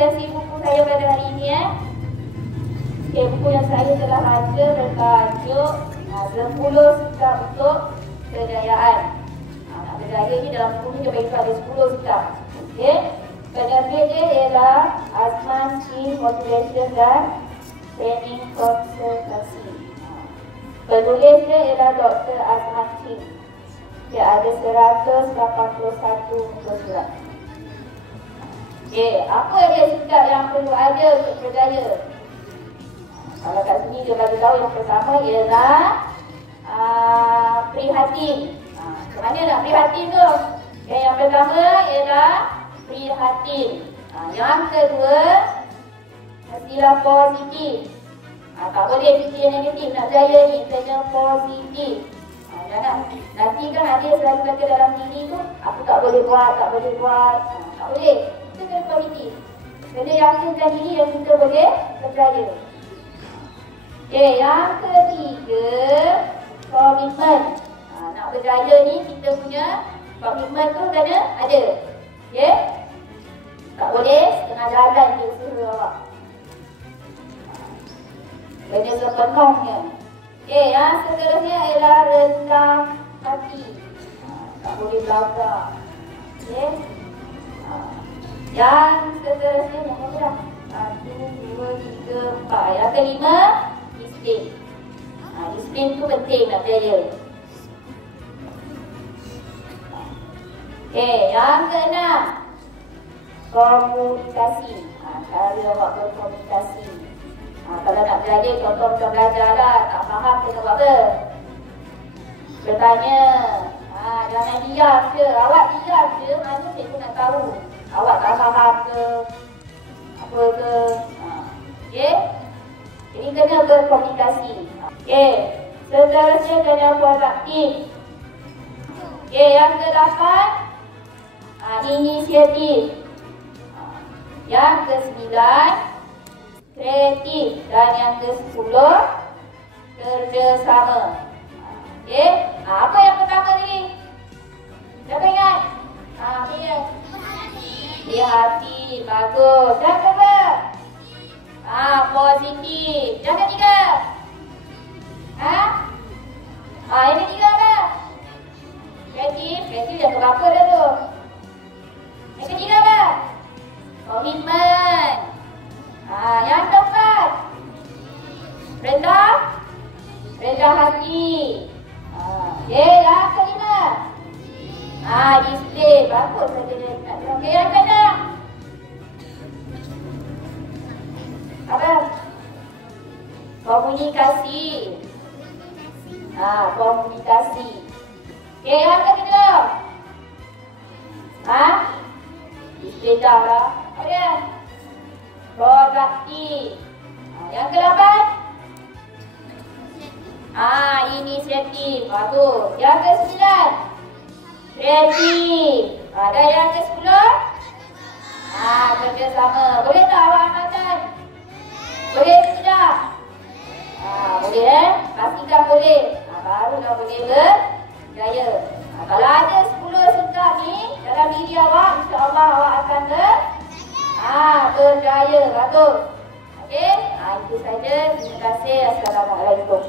resensi buku saya pada hari ini Okay, buku yang saya telah baca bertajuk 10 sikap untuk kejayaan. Nak berjaya ni dalam buku ni dia bagi ada 10 sikap. Okay. Penerbit dia ialah Azman Chief Motivation dan Training Konsultasi. Penulis dia ialah Dr. Azman Chief. Dia ada 181 muka surat. Okay, apa dia sikap yang perlu ada untuk berjaya? Kalau kat sini dia bagi tahu yang pertama ialah prihatin. Macam mana nak prihatin tu? Okay, yang pertama ialah prihatin. Yang kedua, mestilah positif. Tak boleh fikir negatif. Nak berjaya ni, kena positif. Jangan nanti kan ada selalu kata dalam diri tu, aku tak boleh buat, tak boleh buat. Tak boleh. Kita kena positif. Kena yakinkan diri yang kita boleh berjaya. Okay, yang ketiga, komitmen. Nak berjaya ni kita punya komitmen tu kena ada. Okay? Tak boleh setengah jalan je usaha awak. Kena sepenuhnya. Okay, yang seterusnya ialah rendah hati. Tak boleh belakang. Okay? Yang seterusnya nombor berapa? 1, 2, 3, 4. Yang kelima, disiplin. Disiplin tu penting nak berjaya. Okay, yang keenam, komunikasi. Cara awak berkomunikasi. Kalau nak berjaya, contoh macam belajar lah, tak faham kena buat apa? Bertanya. Jangan diam je. Awak diam je, mana cikgu nak tahu awak tak faham ke apa ke. Okay? Jadi kena berkomunikasi. Okay, seterusnya kena proaktif. Okay, yang ke-8, inisiatif. Yang ke-9, kreatif. Dan yang ke-10, kerjasama. Okay, apa yang pertama ni? Siapa ingat? Hati. Bagus. Dan kedua? Positif. Yang ketiga? Ini tiga apa? Kreatif yang keberapa dah tu? Yang ketiga apa? Komitmen. Yang keempat? Rendah hati. Yang kelima? Disiplin. Bagus saja dia nak bilang. Yang keenam? Apa? Komunikasi. Komunikasi. Okay, yang kedua? Disiplin dah lah. Apa dia? Produktif. Yang ke-8? Inisiatif. Bagus. Yang ke-9? Kreatif. Dan yang ke-10? Kerjasama. Boleh tak awak amalkan? Boleh ke tidak? Boleh pastikan boleh. Barulah boleh berjaya. Kalau ada 10 sikap ni dalam diri awak, insya-Allah awak akan berjaya. Bagus. Okey? Itu saja. Terima kasih. Assalamualaikum.